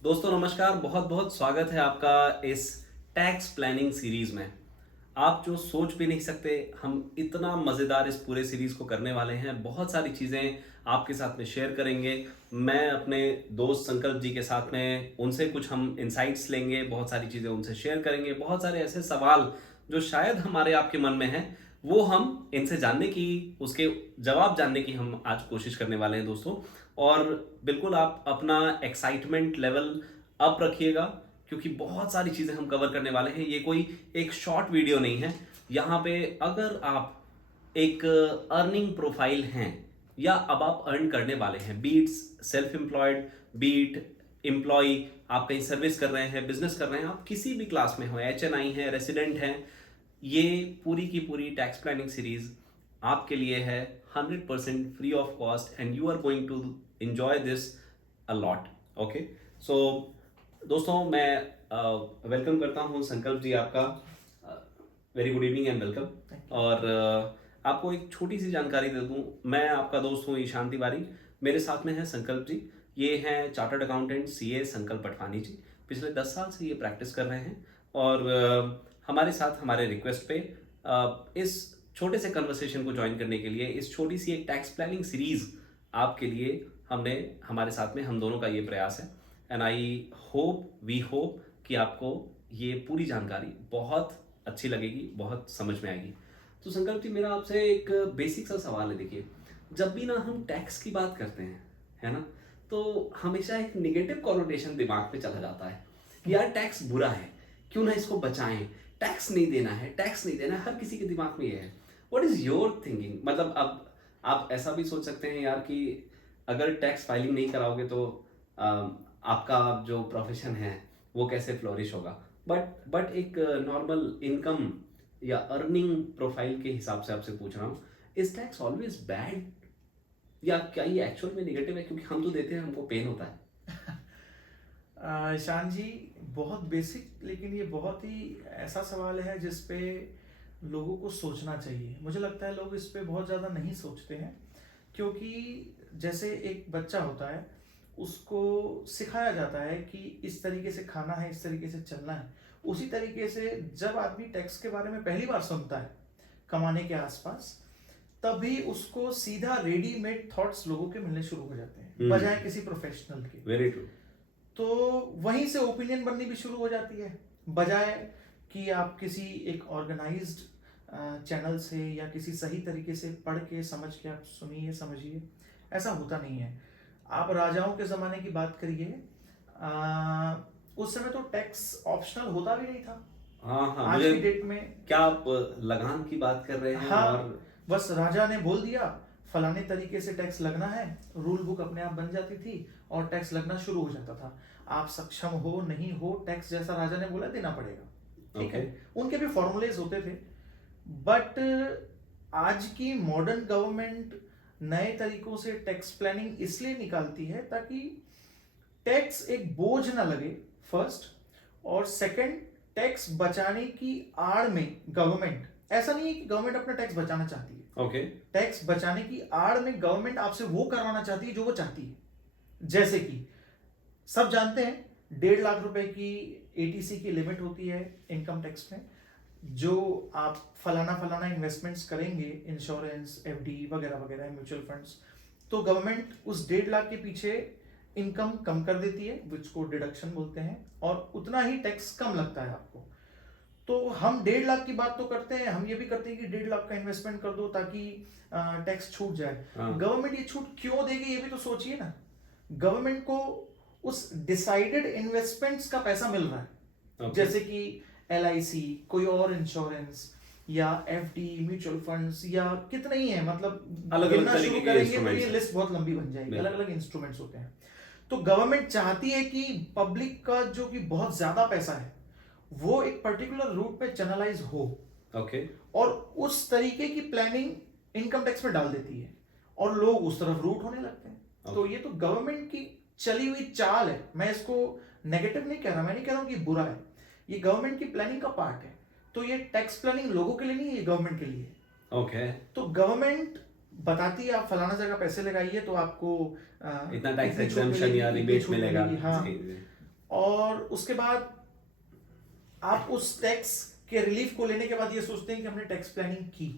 दोस्तों नमस्कार, बहुत बहुत स्वागत है आपका इस टैक्स प्लानिंग सीरीज में। आप जो सोच भी नहीं सकते, हम इतना मज़ेदार इस पूरे सीरीज को करने वाले हैं। बहुत सारी चीज़ें आपके साथ में शेयर करेंगे। मैं अपने दोस्त संकल्प जी के साथ में उनसे कुछ हम इंसाइट्स लेंगे, बहुत सारी चीज़ें उनसे शेयर करेंगे। बहुत सारे ऐसे सवाल जो शायद हमारे आपके मन में हैं, वो हम इनसे जानने की, उसके जवाब जानने की हम आज कोशिश करने वाले हैं दोस्तों। और बिल्कुल आप अपना एक्साइटमेंट लेवल अप रखिएगा, क्योंकि बहुत सारी चीज़ें हम कवर करने वाले हैं। ये कोई एक शॉर्ट वीडियो नहीं है। यहाँ पे अगर आप एक अर्निंग प्रोफाइल हैं या अब आप अर्न करने वाले हैं, beats self employed, beat employ, आप कहीं सर्विस कर रहे हैं, बिजनेस कर रहे हैं, आप किसी भी क्लास में हो, HNI हैं, रेसिडेंट हैं, ये पूरी की पूरी टैक्स प्लानिंग सीरीज आपके लिए है। 100% free of cost and you are going to enjoy this a lot. Okay, so दोस्तों मैं वेलकम करता हूं संकल्प जी आपका। Very good evening and welcome. और आपको एक छोटी सी जानकारी दे दूं, मैं आपका दोस्त हूं ईशान तिवारी। मेरे साथ में है संकल्प जी। ये हैं चार्टर्ड अकाउंटेंट CA संकल्प पटवानी जी। पिछले 10 साल से ये प्रैक्टिस कर रहे हैं और हमारे साथ हमारे रिक्वेस्ट पे इस छोटे से कन्वर्सेशन को ज्वाइन करने के लिए, इस छोटी सी एक टैक्स प्लानिंग सीरीज आपके लिए हमने, हमारे साथ में हम दोनों का ये प्रयास है। And I hope, we hope कि आपको ये पूरी जानकारी बहुत अच्छी लगेगी, बहुत समझ में आएगी। तो संकल्प जी, मेरा आपसे एक बेसिक सा सवाल है। देखिए, जब भी ना हम टैक्स की बात करते हैं, है ना, तो हमेशा एक निगेटिव कॉनोटेशन दिमाग पे चला जाता है कि यार टैक्स बुरा है, क्यों ना इसको बचाएं, टैक्स नहीं देना है, टैक्स नहीं देना है, हर किसी के दिमाग में ये है। What is your thinking? मतलब अब आप ऐसा भी सोच सकते हैं यार कि अगर टैक्स फाइलिंग नहीं कराओगे तो आपका जो प्रोफेशन है वो कैसे फ्लोरिश होगा। बट एक नॉर्मल इनकम या अर्निंग प्रोफाइल के हिसाब से आपसे पूछ रहा हूँ, इज टैक्स ऑलवेज बैड या क्या ये एक्चुअल में निगेटिव है? क्योंकि हम तो देते हैं, हमको पेन होता है। ईशान जी, बहुत बेसिक लेकिन ये बहुत ही ऐसा सवाल है जिस पे लोगों को सोचना चाहिए। मुझे लगता है लोग इस पे बहुत ज़्यादा नहीं सोचते हैं, क्योंकि जैसे एक बच्चा होता है, उसको सिखाया जाता है कि इस तरीके से खाना है, इस तरीके से चलना है। उसी तरीके से जब आदमी टैक्स के बारे में पहली बार सुनता है कमाने के आसपास, तभी उसको सीधा रेडीमेड थॉट्स लोगों के मिलने शुरू हो जाते हैं बजाय किसी प्रोफेशनल के। Very true. तो वहीं से ओपिनियन बननी भी शुरू हो जाती है, बजाय कि आप किसी एक ऑर्गेनाइज्ड चैनल से या किसी सही तरीके से पढ़ के समझ के आप सुनिए समझिए। ऐसा होता नहीं है। आप राजाओं के ज़माने की बात करिए, उस समय तो टैक्स ऑप्शनल होता भी नहीं था। हाँ हाँ, आज मुझे की डेट में क्या आप लगान की बात कर रहे हैं? हाँ, और बस राजा ने बोल दिया फलाने तरीके से टैक्स लगना है, रूल बुक अपने आप बन जाती थी और टैक्स लगना शुरू हो जाता था। आप सक्षम हो नहीं हो, टैक्स जैसा राजा ने बोला देना पड़ेगा, ठीक है। उनके भी फॉर्मूलेज होते थे। बट आज की मॉडर्न गवर्नमेंट नए तरीकों से टैक्स प्लानिंग इसलिए निकालती है ताकि टैक्स एक बोझ ना लगे, फर्स्ट। और सेकंड, टैक्स बचाने की आड़ में गवर्नमेंट, ऐसा नहीं है कि गवर्नमेंट अपना टैक्स बचाना चाहती है। ओके। टैक्स बचाने की आड़ में गवर्नमेंट आपसे वो करवाना चाहती है जो वो चाहती है। जैसे कि सब जानते हैं 1.5 लाख रुपए की ATC की लिमिट होती है इनकम टैक्स में। जो आप फलाना फलाना इन्वेस्टमेंट्स करेंगे, इंश्योरेंस, FD वगैरह वगैरह, म्यूचुअल फंड्स, तो गवर्नमेंट उस 1.5 लाख के पीछे इनकम कम कर देती है, विच को डिडक्शन बोलते हैं, और उतना ही टैक्स कम लगता है आपको। तो हम 1.5 लाख की बात तो करते हैं, हम ये भी करते हैं कि 1.5 लाख का इन्वेस्टमेंट कर दो ताकि टैक्स छूट जाए। गवर्नमेंट ये छूट क्यों देगी, ये भी तो सोचिए ना। गवर्नमेंट को उस डिसाइडेड इन्वेस्टमेंट्स का पैसा मिल रहा है, जैसे कि LIC, कोई और इंश्योरेंस, या FD, म्यूचुअल फंड्स, या कितने ही है, मतलब अलग अलग शुरू करेंगे तो ये लिस्ट बहुत लंबी बन जाएगी। अलग अलग इंस्ट्रूमेंट्स होते हैं। तो गवर्नमेंट चाहती है कि पब्लिक का जो कि बहुत ज्यादा पैसा है वो एक पर्टिकुलर रूट पे चैनलाइज हो। ओके। और उस तरीके की प्लानिंग इनकम टैक्स में डाल देती है और लोग उस तरफ रूट होने लगते हैं। तो ये तो गवर्नमेंट की चली हुई चाल है। मैं इसको नेगेटिव नहीं कह रहा, मैं नहीं कह रहा हूं कि बुरा है, ये गवर्नमेंट की प्लानिंग का पार्ट है। तो ये टैक्स प्लानिंग लोगों के लिए नहीं है, ये गवर्नमेंट के लिए है। ओके। तो गवर्नमेंट बताती है आप फलाना जगह पैसे लगाइए तो आपको इतना टैक्स इतनी छूट एग्जेम्पशन मिलेगी, या इतनी रिबेट छूट मिलेगा। मिलेगी। हाँ, जी, जी। और उसके बाद आप उस टैक्स के रिलीफ को लेने के बाद ये सोचते हैं कि हमने टैक्स प्लानिंग की,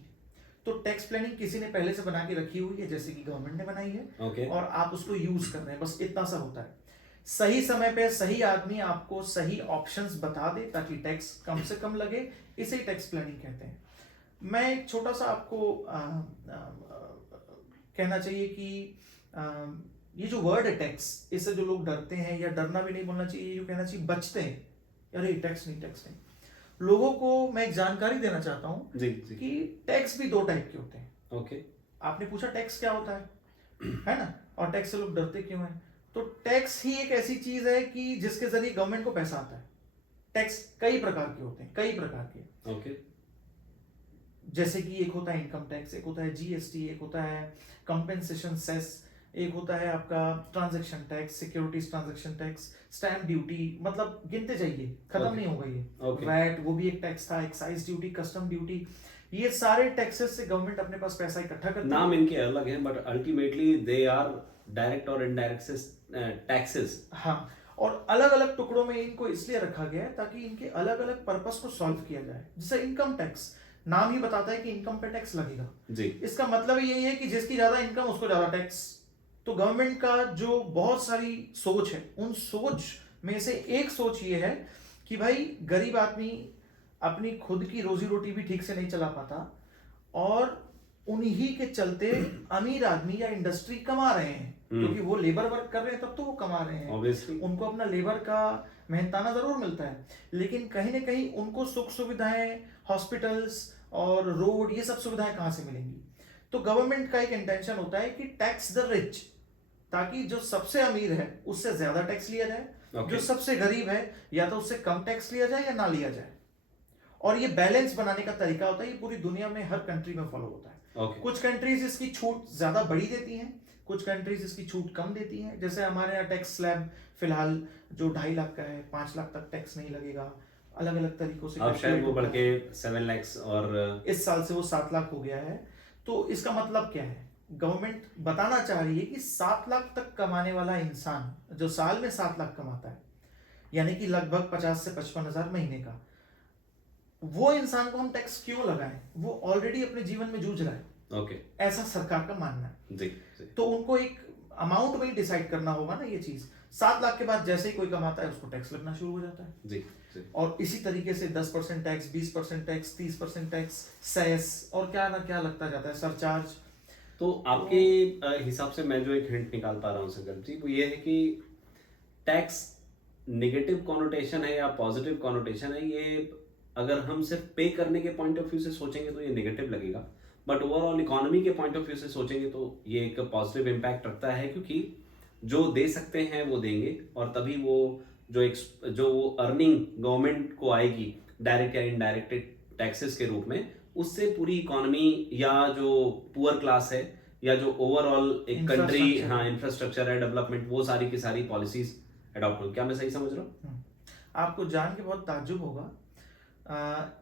तो टैक्स प्लानिंग किसी ने पहले से बना के रखी हुई है, जैसे कि गवर्नमेंट ने बनाई है, ओके और आप उसको यूज कर रहे हैं, बस इतना सा होता है। सही समय पे सही आदमी आपको सही ऑप्शंस बता दे ताकि टैक्स कम से कम लगे, इसे ही टैक्स प्लानिंग कहते हैं। मैं एक छोटा सा आपको कहना चाहिए कि ये जो वर्ड है टैक्स, इससे जो लोग डरते हैं, या डरना भी नहीं बोलना चाहिए, ये जो कहना चाहिए बचते हैं, अरे टैक्स नहीं टैक्स नहीं, लोगों को मैं एक जानकारी देना चाहता हूँ जी जी कि टैक्स भी 2 टाइप के होते हैं। ओके आपने पूछा टैक्स क्या होता है ना, और टैक्स से लोग डरते क्यों हैं? तो टैक्स ही एक ऐसी चीज है कि जिसके जरिए गवर्नमेंट को पैसा आता है। टैक्स कई प्रकार के होते हैं, कई प्रकार के, ओके जैसे कि एक होता है इनकम टैक्स, एक होता है जीएसटी, एक होता है कंपेंसेशन सेस, एक होता है आपका transaction tax, securities transaction tax, stamp duty, मतलब गिनते जाइए, खत्म Okay. नहीं होगा ये। Okay. वैट वो भी एक टैक्स था, एक्साइज ड्यूटी, कस्टम ड्यूटी, ये सारे टैक्सेस से गवर्नमेंट अपने पास पैसा इकट्ठा करती है। नाम इनके अलग हैं but ultimately they are direct और इनडायरेक्ट टैक्सेस। हाँ, और अलग अलग टुकड़ों में इनको इसलिए रखा गया है ताकि इनके अलग अलग पर्पस को सॉल्व किया जाए। जैसे इनकम टैक्स, नाम ही बताता है कि इनकम पे टैक्स लगेगा, जी इसका मतलब यही है कि जिसकी ज्यादा इनकम उसको ज्यादा टैक्स। तो गवर्नमेंट का जो बहुत सारी सोच है, उन सोच में से एक सोच ये है कि भाई गरीब आदमी अपनी खुद की रोजी रोटी भी ठीक से नहीं चला पाता, और उन्हीं के चलते अमीर आदमी या इंडस्ट्री कमा रहे हैं, क्योंकि वो लेबर वर्क कर रहे हैं तब तो वो कमा रहे हैं, ऑब्वियसली उनको अपना लेबर का मेहनताना जरूर मिलता है, लेकिन कहीं ना कहीं उनको सुख सुविधाएं, हॉस्पिटल्स और रोड, ये सब सुविधाएं कहाँ से मिलेंगी? तो गवर्नमेंट का एक इंटेंशन होता है कि टैक्स द रिच, ताकि जो सबसे अमीर है उससे ज्यादा टैक्स लिया जाए, Okay. जो सबसे गरीब है या तो उससे कम टैक्स लिया जाए या ना लिया जाए। और ये बैलेंस बनाने का तरीका होता है, ये पूरी दुनिया में हर कंट्री में फॉलो होता है। ओके कुछ कंट्रीज इसकी छूट ज्यादा बड़ी देती हैं, कुछ कंट्रीज इसकी छूट कम देती हैं। जैसे हमारे यहाँ टैक्स स्लैब फिलहाल जो 2.5 लाख का है, 5 लाख तक टैक्स नहीं लगेगा, अलग अलग तरीकों से अब शायद वो calculate बढ़ होता है। के 7 lakhs और इस साल से वो 7 लाख हो गया है। तो इसका मतलब क्या है? गवर्नमेंट बताना चाह रही है कि 7 लाख तक कमाने वाला इंसान जो साल में 7 लाख कमाता है, यानी कि लगभग 50 से 55 हजार महीने का, वो इंसान को हम टैक्स क्यों लगाएं? वो ऑलरेडी अपने जीवन में जूझ रहा है, ओके ऐसा सरकार का मानना है। जी जी तो उनको एक अमाउंट में ही डिसाइड करना होगा ना ये चीज। 7 लाख के बाद जैसे ही कोई कमाता है उसको टैक्स लगना शुरू हो जाता है, जी जी और इसी तरीके से 10% टैक्स, 20% टैक्स, 30% टैक्स, सेस और क्या ना क्या लगता जाता है, सरचार्ज। तो आपके हिसाब से मैं जो एक हिंट निकाल पा रहा हूँ संकल्प जी, वो ये है कि टैक्स नेगेटिव कॉनोटेशन है या पॉजिटिव कॉनोटेशन है, ये अगर हम सिर्फ पे करने के पॉइंट ऑफ व्यू से सोचेंगे तो ये नेगेटिव लगेगा, बट ओवरऑल इकोनॉमी के पॉइंट ऑफ व्यू से सोचेंगे तो ये एक पॉजिटिव इम्पैक्ट रखता है, क्योंकि जो दे सकते हैं वो देंगे, और तभी वो जो वो अर्निंग गवर्नमेंट को आएगी डायरेक्ट या इनडायरेक्ट टैक्सेस के रूप में, उससे पूरी इकोनॉमी या जो पुअर क्लास है या जो ओवरऑल एक कंट्री, Infrastructure। हाँ इंफ्रास्ट्रक्चर है, डेवलपमेंट, वो सारी की सारी पॉलिसीज अडॉप्ट हो। क्या मैं सही समझ रहा हूँ? आपको जान के बहुत ताज्जुब होगा,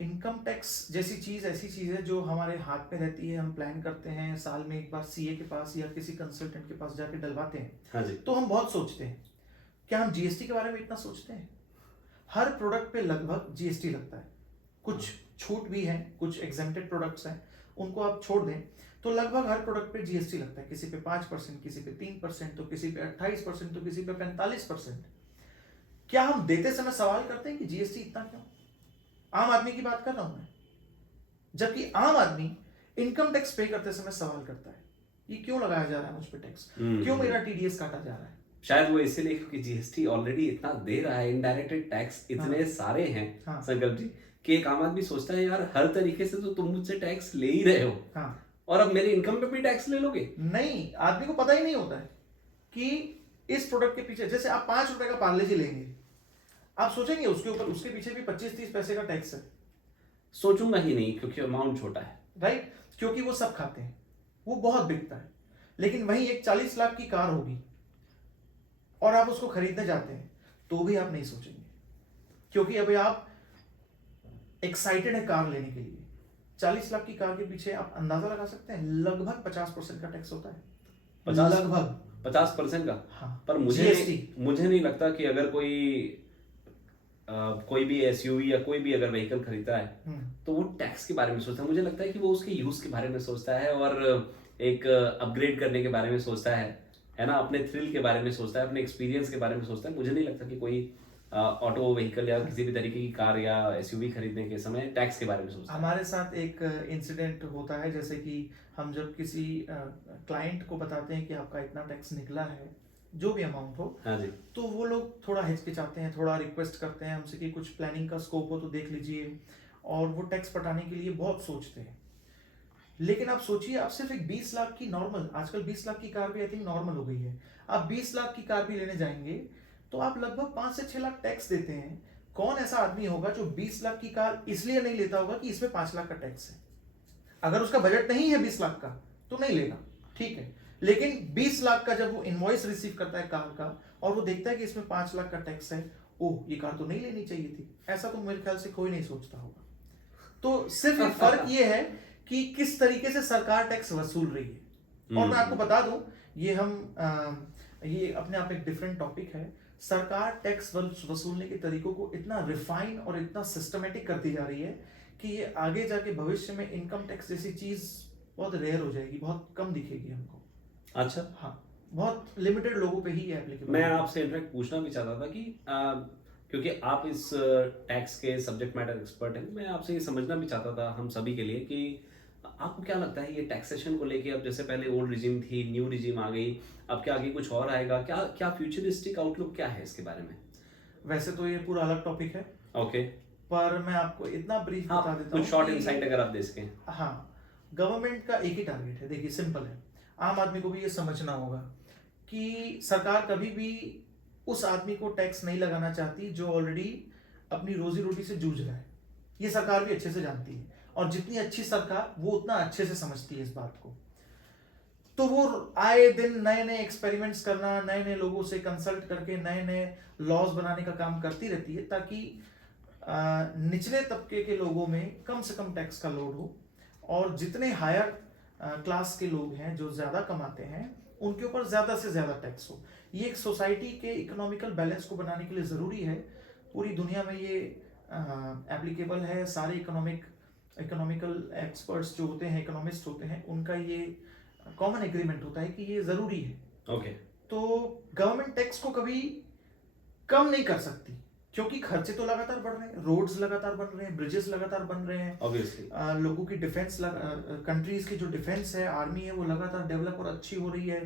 इनकम टैक्स जैसी चीज ऐसी चीज है जो हमारे हाथ में रहती है। हम प्लान करते हैं, साल में एक बार सीए के पास या किसी कंसल्टेंट के पास जाके डलवाते हैं, हाँ जी तो हम बहुत सोचते हैं। क्या हम जीएसटी के बारे में इतना सोचते हैं? हर प्रोडक्ट पे लगभग जीएसटी लगता है, कुछ छूट भी है, कुछ एग्जेम्प्टेड प्रोडक्ट्स हैं, उनको आप छोड़ दें तो लगभग हर प्रोडक्ट पे जीएसटी लगता है। किसी पे 5%, किसी पे 3%, तो किसी पे 28%, तो किसी पे 45%। क्या हम देते समय सवाल करते हैं कि जीएसटी इतना क्यों? आम आदमी की बात कर रहा हूं मैं, जबकि आम आदमी इनकम टैक्स पे करते समय सवाल करता है, ये क्यों लगाया जा रहा है मुझ पे टैक्स, क्यों मेरा टीडीएस काटा जा रहा है? शायद वो इसीलिए क्योंकि जीएसटी ऑलरेडी इतना दे रहा है, इनडायरेक्ट टैक्स इतने सारे हैं हाँ। संकल्प जी, कि एक आम आदमी सोचता है यार हर तरीके से तो तुम मुझसे टैक्स ले ही रहे हो, हाँ, और अब मेरी इनकम पे भी टैक्स ले लोगे। नहीं, आदमी को पता ही नहीं होता है कि इस प्रोडक्ट के पीछे, जैसे आप 5 रुपए का पार्ले जी लेंगे, आप सोचेंगे उसके ऊपर, उसके पीछे भी 25-30 पैसे का टैक्स है। सोचूंगा ही नहीं क्योंकि अमाउंट छोटा है, राइट, क्योंकि वो सब खाते हैं, वो बहुत बिकता है। लेकिन वहीं एक 40 लाख की कार होगी और आप उसको खरीदने जाते हैं तो भी आप नहीं सोचेंगे, क्योंकि अभी आप एक्साइटेड है कार लेने के लिए। 40 लाख की कार के पीछे आप अंदाजा लगा सकते हैं लगभग 50% का टैक्स होता है, 50? लगभग 50% का। हाँ। पर मुझे GST। मुझे नहीं लगता कि अगर कोई कोई भी एसयूवी या कोई भी अगर व्हीकल खरीदता है हम्म, तो वो टैक्स के बारे में सोचता है। मुझे लगता है कि वो उसके यूज के बारे में सोचता है और एक अपग्रेड करने के बारे में सोचता है ना, अपने थ्रिल के बारे में सोचता है, अपने एक्सपीरियंस के बारे में सोचता है। मुझे नहीं लगता कि कोई ऑटो व्हीकल या किसी भी तरीके की कार या एसयूवी खरीदने के समय टैक्स के बारे में सोचता है। हमारे साथ एक इंसिडेंट होता है, जैसे कि हम जब किसी क्लाइंट को बताते हैं कि आपका इतना टैक्स निकला है, जो भी अमाउंट हो, हाँ जी। तो वो लोग थोड़ा हिचकिचाते हैं, थोड़ा रिक्वेस्ट करते हैं हमसे कि कुछ प्लानिंग का स्कोप हो तो देख लीजिए, और वो टैक्स पटाने के लिए बहुत सोचते हैं। लेकिन आप सोचिए, आप सिर्फ एक 20 लाख की नॉर्मल, आजकल 20 लाख की कार भी आई थिंक नॉर्मल हो गई है, आप 20 लाख की कार भी लेने जाएंगे तो आप लगभग 5 से 6 लाख टैक्स देते हैं। कौन ऐसा आदमी होगा जो 20 लाख की कार इसलिए नहीं लेता होगा कि इसमें 5 लाख का टैक्स है? अगर उसका बजट नहीं है 20 लाख का तो नहीं लेगा, ठीक है। लेकिन 20 लाख का जब वो इनवॉइस रिसीव करता है कार का और वो देखता है कि इसमें 5 लाख का टैक्स है, ओह ये कार तो नहीं लेनी चाहिए थी, ऐसा तो मेरे ख्याल से कोई नहीं सोचता होगा। तो सिर्फ एक फर्क ये है कि किस तरीके से सरकार टैक्स वसूल रही है। और मैं आपको बता दूं, ये ये अपने आप एक डिफरेंट टॉपिक है। सरकार टैक्स वसूलने के तरीकों को इतना रिफाइन और इतना सिस्टमेटिक करती जा रही है कि ये आगे जाके भविष्य में इनकम टैक्स जैसी चीज बहुत रेयर हो जाएगी, बहुत कम दिखेगी हमको। अच्छा, हाँ, बहुत लिमिटेड लोगों पे ही ये एप्लीकेबल। मैं आपसे इनफैक्ट पूछना भी चाहता था कि क्योंकि आप इस टैक्स के सब्जेक्ट मैटर एक्सपर्ट हैं, मैं आपसे ये समझना भी चाहता था हम सभी के लिए कि आपको क्या लगता है ये टैक्सेशन को लेके, अब जैसे पहले ओल्ड रिजीम थी, न्यू रिजीम आ गई, अब क्या आगे कुछ और आएगा, क्या क्या फ्यूचरिस्टिक आउटलुक क्या है इसके बारे में? वैसे तो ये पूरा अलग टॉपिक है, ओके। पर मैं आपको इतना ब्रीफ हाँ, बता देता कुछ हूँ शॉर्ट कि इनसाइट अगर आप दे सकें। हाँ, गवर्नमेंट का एक ही टारगेट है। देखिए सिंपल है, आम आदमी को भी ये समझना होगा कि सरकार कभी भी उस आदमी को टैक्स नहीं लगाना चाहती जो ऑलरेडी अपनी रोजी रोटी से जूझ रहा है। ये सरकार भी अच्छे से जानती है, और जितनी अच्छी सरकार वो उतना अच्छे से समझती है इस बात को। तो वो आए दिन नए नए एक्सपेरिमेंट्स करना, नए नए लोगों से कंसल्ट करके नए नए लॉज बनाने का काम करती रहती है, ताकि निचले तबके के लोगों में कम से कम टैक्स का लोड हो, और जितने हायर क्लास के लोग हैं जो ज्यादा कमाते हैं उनके ऊपर ज्यादा से ज्यादा टैक्स हो। ये एक सोसाइटी के इकोनॉमिकल बैलेंस को बनाने के लिए जरूरी है। पूरी दुनिया में ये एप्लीकेबल है। सारे इकोनॉमिकल एक्सपर्ट्स जो होते हैं, इकोनॉमिस्ट होते हैं, उनका ये कॉमन एग्रीमेंट होता है कि ये जरूरी है। ओके। तो गवर्नमेंट टैक्स को कभी कम नहीं कर सकती, क्योंकि खर्चे तो लगातार बढ़ रहे हैं, रोड्स लगातार बन रहे हैं, ब्रिजेस लगातार बन रहे हैं, ऑब्वियसली लोगों की डिफेंस, कंट्रीज की जो डिफेंस है, आर्मी है, वो लगातार डेवलप और अच्छी हो रही है,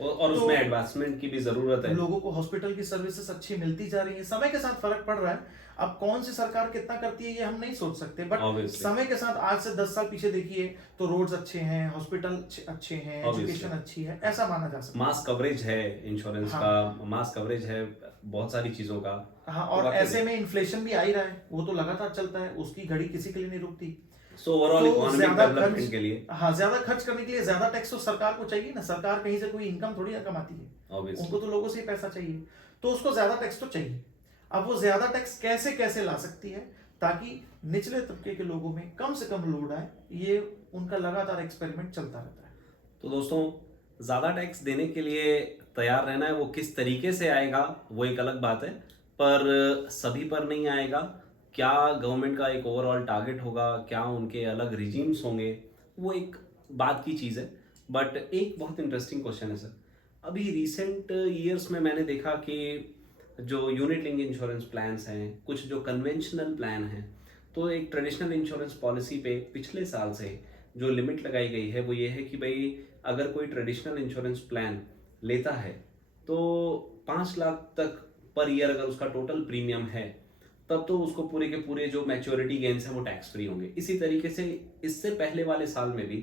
और तो उसमें एडवांसमेंट की भी जरूरत है। लोगों को हॉस्पिटल की सर्विसेज अच्छी मिलती जा रही है। समय के साथ फर्क पड़ रहा है। अब कौन सी सरकार कितना करती है ये हम नहीं सोच सकते, बट Obviously. समय के साथ आज से 10 साल पीछे देखिए तो रोड्स अच्छे हैं, हॉस्पिटल अच्छे हैं, Obviously. एजुकेशन अच्छी है, ऐसा माना जा सकता मास कवरेज है इंश्योरेंस हाँ। का, मास कवरेज है बहुत सारी चीजों का। है। हाँ, और वाकई ऐसे में इन्फ्लेशन भी आ ही रहा है, वो तो लगातार चलता है, उसकी घड़ी किसी के लिए नहीं रुकती। सो ओवरऑल तो इकोनॉमिक ज्यादा डेवलपमेंट खर्च, के लिए हाँ, ज्यादा खर्च करने के लिए ज्यादा टैक्स तो सरकार को चाहिए ना। सरकार कहीं से कोई इनकम थोड़ी ना कमाती है, ऑब्वियसली उनको तो लोगों से ही पैसा चाहिए, तो उसको ज्यादा टैक्स तो चाहिए। अब वो ज्यादा टैक्स कैसे कैसे ला सकती है ताकि निचले तबके के लोगों में कम से कम लोड आए, ये उनका लगातार एक्सपेरिमेंट चलता रहता है। तो दोस्तों, ज्यादा टैक्स देने के लिए तैयार रहना है। वो किस तरीके से आएगा वो एक अलग बात है, पर सभी पर नहीं आएगा। क्या गवर्नमेंट का एक ओवरऑल टारगेट होगा, क्या उनके अलग रिजीम्स होंगे, वो एक बात की चीज़ है। बट एक बहुत इंटरेस्टिंग क्वेश्चन है सर, अभी रिसेंट ईयर्स में मैंने देखा कि जो यूनिट लिंक इंश्योरेंस प्लान्स हैं, कुछ जो कन्वेंशनल प्लान हैं, तो एक ट्रेडिशनल इंश्योरेंस पॉलिसी पे पिछले साल से जो लिमिट लगाई गई है वो ये है कि भाई अगर कोई ट्रेडिशनल इंश्योरेंस प्लान लेता है तो 5 लाख तक पर ईयर अगर उसका टोटल प्रीमियम है, तब तो उसको पूरे के पूरे जो मैच्योरिटी गेन्स हैं वो टैक्स फ्री होंगे। इसी तरीके से इससे पहले वाले साल में भी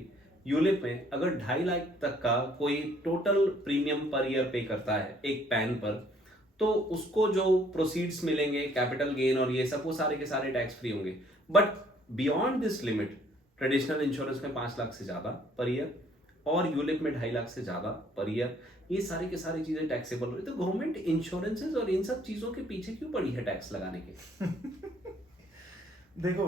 यूलिप में अगर 2.5 लाख तक का कोई टोटल प्रीमियम पर ईयर पे करता है एक पैन पर, तो उसको जो प्रोसीड्स मिलेंगे, कैपिटल गेन और ये सब, वो सारे के सारे टैक्स फ्री होंगे। But beyond this limit, traditional insurance में 5 लाख से ज्यादा पर ईयर और यूलिप में 2.5 लाख से ज्यादा पर ईयर, ये सारी की सारी चीजें टैक्सेबल हो रही। तो गवर्नमेंट इंश्योरेंसेस और इन सब चीजों के पीछे क्यों पड़ी है टैक्स लगाने के? देखो,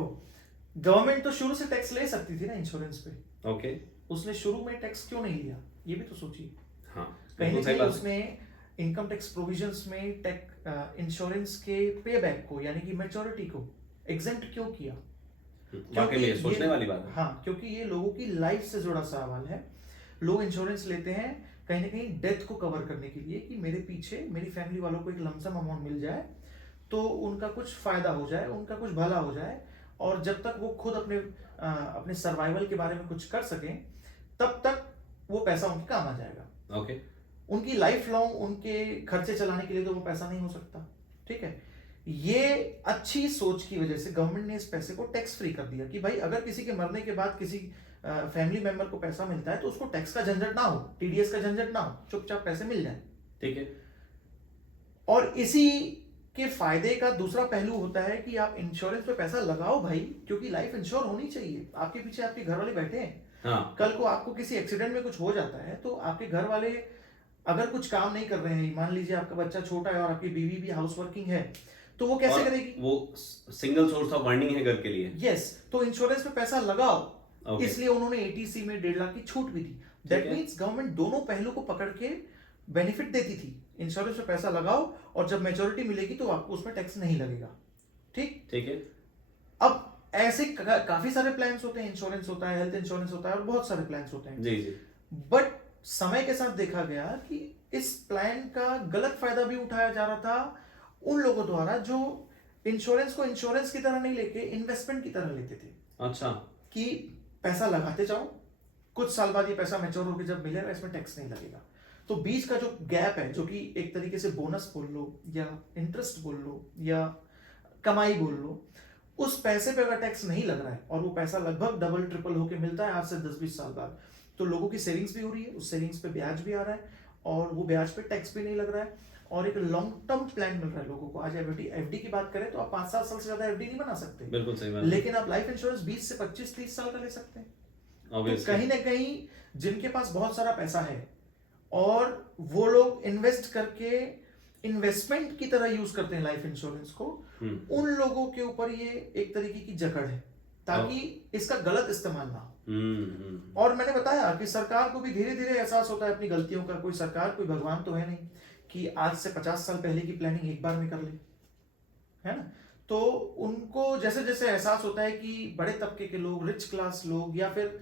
गवर्नमेंट तो शुरू से टैक्स ले सकती थी ना इंश्योरेंस पे, ओके। उसने शुरू में टैक्स क्यों नहीं लिया, ये भी तो सोचिए। हाँ, कहीं ना बिल्कुल सही कहीं बात है। उसने इनकम टैक्स प्रोविजंस में इंश्योरेंस के पे बैक को यानी कि मैच्योरिटी को एग्जेम्प्ट क्यों किया? वाकई में ये सोचने वाली बात है। हाँ, क्योंकि ये लोगों की लाइफ से जुड़ा सवाल है। लोग इंश्योरेंस लेते हैं कहीं ना कहीं डेथ को कवर करने के लिए कि मेरे पीछे मेरी फैमिली वालों को एक लमसम अमाउंट मिल जाए तो उनका कुछ फायदा हो जाए, उनका कुछ भला हो जाए, और जब तक वो खुद अपने सर्वाइवल के बारे में कुछ कर सकें तब तक वो पैसा उनके काम आ जाएगा। ओके। उनकी लाइफ लॉन्ग उनके खर्चे चलाने के लिए तो वो पैसा नहीं हो सकता। ठीक है, ये अच्छी सोच की वजह से गवर्नमेंट ने इस पैसे को टैक्स फ्री कर दिया कि भाई अगर किसी के मरने के बाद किसी फैमिली मेंबर को पैसा मिलता है तो उसको टैक्स का झंझट ना हो, टीडीएस का झंझट ना हो, चुपचाप पैसे मिल जाए। ठीक है। और इसी के फायदे का दूसरा पहलू होता है कि आप इंश्योरेंस पे पैसा लगाओ भाई, क्योंकि लाइफ इंश्योर होनी चाहिए। आपके पीछे आपके घर वाले बैठे हैं, हाँ। कल को आपको किसी एक्सीडेंट में कुछ हो जाता है तो आपके घर वाले अगर कुछ काम नहीं कर रहे हैं, मान लीजिए आपका बच्चा छोटा है और आपकी बीवी भी हाउस वर्किंग है, तो वो कैसे करेगी? वो सिंगल सोर्स ऑफ अर्निंग है घर के लिए। यस, तो इंश्योरेंस पे पैसा लगाओ। Okay. इसलिए उन्होंने एटीसी में 1.5 लाख की छूट भी दी। दैट मीन्स गवर्नमेंट दोनों पहलू को पकड़ के बेनिफिट देती थी। इंश्योरेंस पे पैसा लगाओ और जब मैच्योरिटी मिलेगी तो आपको उसमें टैक्स नहीं लगेगा। ठीक है। अब ऐसे काफी सारे प्लान्स होते हैं, इंश्योरेंस होता है, हेल्थ इंश्योरेंस होता है और बहुत सारे प्लान्स होते हैं। जी जी। बट समय के साथ देखा गया कि इस प्लान का गलत फायदा भी उठाया जा रहा था उन लोगों द्वारा जो इंश्योरेंस को इंश्योरेंस की तरह नहीं लेके इन्वेस्टमेंट की तरह लेते थे। अच्छा। कि पैसा लगाते जाओ, कुछ साल बाद ये पैसा मैच्योर होकर जब मिलेगा इसमें टैक्स नहीं लगेगा। तो बीच का जो गैप है, जो कि एक तरीके से बोनस बोल लो या इंटरेस्ट बोल लो या कमाई बोल लो, उस पैसे पे अगर टैक्स नहीं लग रहा है और वो पैसा लगभग डबल ट्रिपल होके मिलता है आज से 10-20 साल बाद, तो लोगों की सेविंग्स भी हो रही है, उस सेविंग्स पे ब्याज भी आ रहा है और वो ब्याज पे टैक्स भी नहीं लग रहा है और एक लॉन्ग टर्म प्लान मिल रहा है लोगों को। आज एफडी की बात करें तो आप 5-7 साल से ज्यादा एफडी नहीं बना सकते। बिल्कुल सही बात। लेकिन आप लाइफ इंश्योरेंस 20 से 25-30 साल का ले सकते हैं। तो कहीं ना कहीं जिनके पास बहुत सारा पैसा है और वो लोग इन्वेस्ट करके इन्वेस्टमेंट की तरह यूज करते हैं लाइफ इंश्योरेंस को, उन लोगों के ऊपर ये एक तरीके की जकड़ है ताकि इसका गलत इस्तेमाल ना हो। और मैंने बताया कि सरकार को भी धीरे धीरे एहसास होता है अपनी गलतियों का। कोई सरकार, कोई भगवान तो है नहीं कि आज से 50 साल पहले की प्लानिंग एक बार में कर ले, है ना। तो उनको जैसे जैसे एहसास होता है कि बड़े तबके के लोग, रिच क्लास लोग या फिर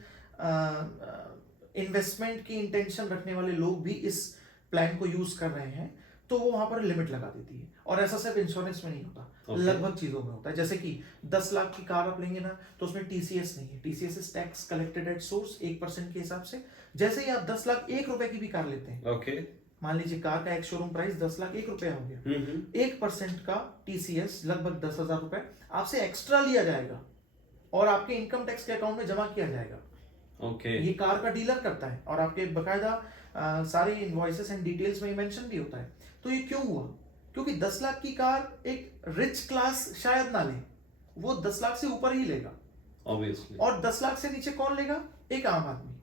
इन्वेस्टमेंट की इंटेंशन रखने वाले लोग भी इस प्लान को यूज कर रहे हैं, तो वो वहां पर लिमिट लगा देती है। और ऐसा सिर्फ इंश्योरेंस में नहीं होता, लगभग चीजों में होता है। जैसे कि 10 लाख की कार आप लेंगे ना तो उसमें टीसीएस नहीं है। TCS is tax collected at source 1% के हिसाब से। जैसे ही आप 10 लाख 1 रुपए की भी कार लेते हैं, ओके, मान लीजिए कार का एक शोरूम प्राइस 10 लाख 1 रुपया हो गया, 1% का टीसीएस लगभग 10,000 रुपए आपसे एक्स्ट्रा लिया जाएगा और आपके इनकम टैक्स के अकाउंट में जमा किया जाएगा। ओके। ये कार का डीलर करता है और आपके बकायदा सारे इनवॉइसेस एंड डिटेल्स में मेंशन भी होता है। तो ये क्यों हुआ? क्योंकि 10 लाख की कार एक रिच क्लास शायद ना ले, वो 10 लाख से ऊपर ही लेगा ऑब्वियसली। और 10 लाख से नीचे कौन लेगा? एक आम आदमी।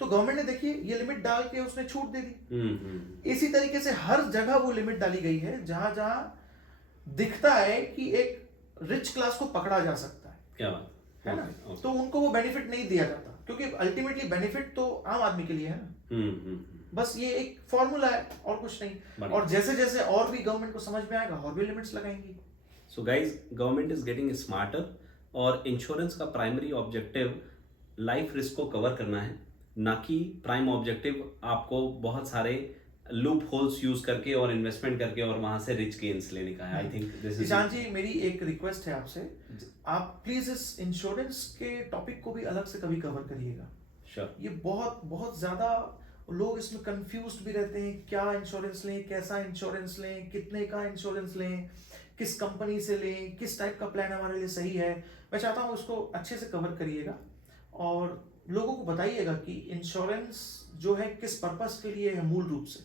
तो गवर्नमेंट ने देखिए ये लिमिट डाल के उसने छूट दे दी। इसी तरीके से हर जगह वो लिमिट डाली गई है जहां जहां दिखता है कि एक रिच क्लास को पकड़ा जा सकता है। क्या बात है ना। तो उनको वो बेनिफिट नहीं दिया जाता क्योंकि अल्टीमेटली बेनिफिट तो आम आदमी के लिए है ना। बस ये एक फॉर्मूला है और कुछ नहीं। और जैसे जैसे और भी गवर्नमेंट को समझ में आएगा और भी लिमिट्स लगाएंगी। So guys, government is getting smarter और इंश्योरेंस का प्राइमरी ऑब्जेक्टिव लाइफ रिस्क को कवर करना है, ना कि प्राइम ऑब्जेक्टिव आपको बहुत सारे लूप होल्स यूज करके और इन्वेस्टमेंट करके और वहां से रिच गेन्स लेने का है। I think this is. Ishan ji, मेरी एक रिक्वेस्ट है आपसे, आप प्लीज इस इंश्योरेंस के टॉपिक को भी अलग से कभी कवर करिएगा। श्योर। ये बहुत बहुत ज्यादा लोग इसमें कंफ्यूज्ड भी रहते हैं, क्या इंश्योरेंस लें, कैसा इंश्योरेंस लें, कितने का इंश्योरेंस लें, किस कंपनी से लें, किस टाइप का प्लान हमारे लिए सही है। मैं चाहता हूँ इसको अच्छे से कवर करिएगा और लोगों को बताइएगा कि इंश्योरेंस जो है किस पर्पस के लिए है मूल रूप से।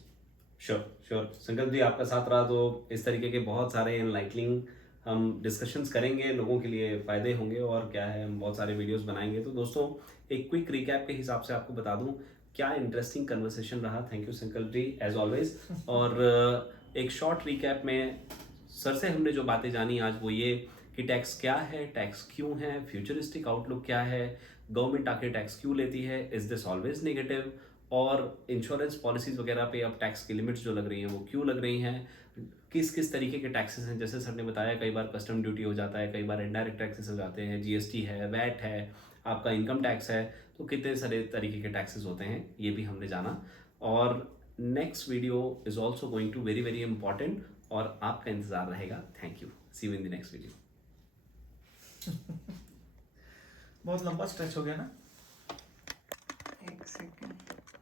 Sure sure. संकल्प जी आपका साथ रहा तो इस तरीके के बहुत सारे एनलाइटनिंग हम डिस्कशंस करेंगे, लोगों के लिए फायदे होंगे और क्या है हम बहुत सारे वीडियोस बनाएंगे। तो दोस्तों, एक क्विक रिकैप के हिसाब से आपको बता दूं क्या इंटरेस्टिंग कन्वर्सेशन रहा। थैंक यू संकल्प जी एज ऑलवेज। और एक शॉर्ट रिकैप में सर से हमने जो बातें जानी आज वो ये कि टैक्स क्या है, टैक्स क्यों है, फ्यूचरिस्टिक आउटलुक क्या है, गवर्नमेंट आके टैक्स क्यों लेती है, इज दिस ऑलवेज नेगेटिव, और इंश्योरेंस पॉलिसीज वगैरह पे अब टैक्स की लिमिट्स जो लग रही हैं वो क्यों लग रही हैं, किस किस तरीके के टैक्सेस हैं, जैसे सर ने बताया कई बार कस्टम ड्यूटी हो जाता है, कई बार इनडायरेक्ट टैक्सेस हो जाते हैं, जीएसटी है, वैट है, आपका इनकम टैक्स है, तो कितने सारे तरीके के टैक्सेस होते हैं ये भी हमने जाना। और next video is also going to very very important और आपका इंतजार रहेगा। Thank you, see you in the next video. बहुत लंबा स्ट्रेच हो गया ना। एक सेकेंड,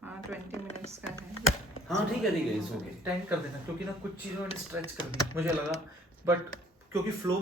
हाँ 20 मिनट्स का है। हाँ ठीक है इट्स ओके। 10 कर देना, क्योंकि ना कुछ चीज़ों में स्ट्रेच कर दी मुझे लगा, बट क्योंकि फ्लो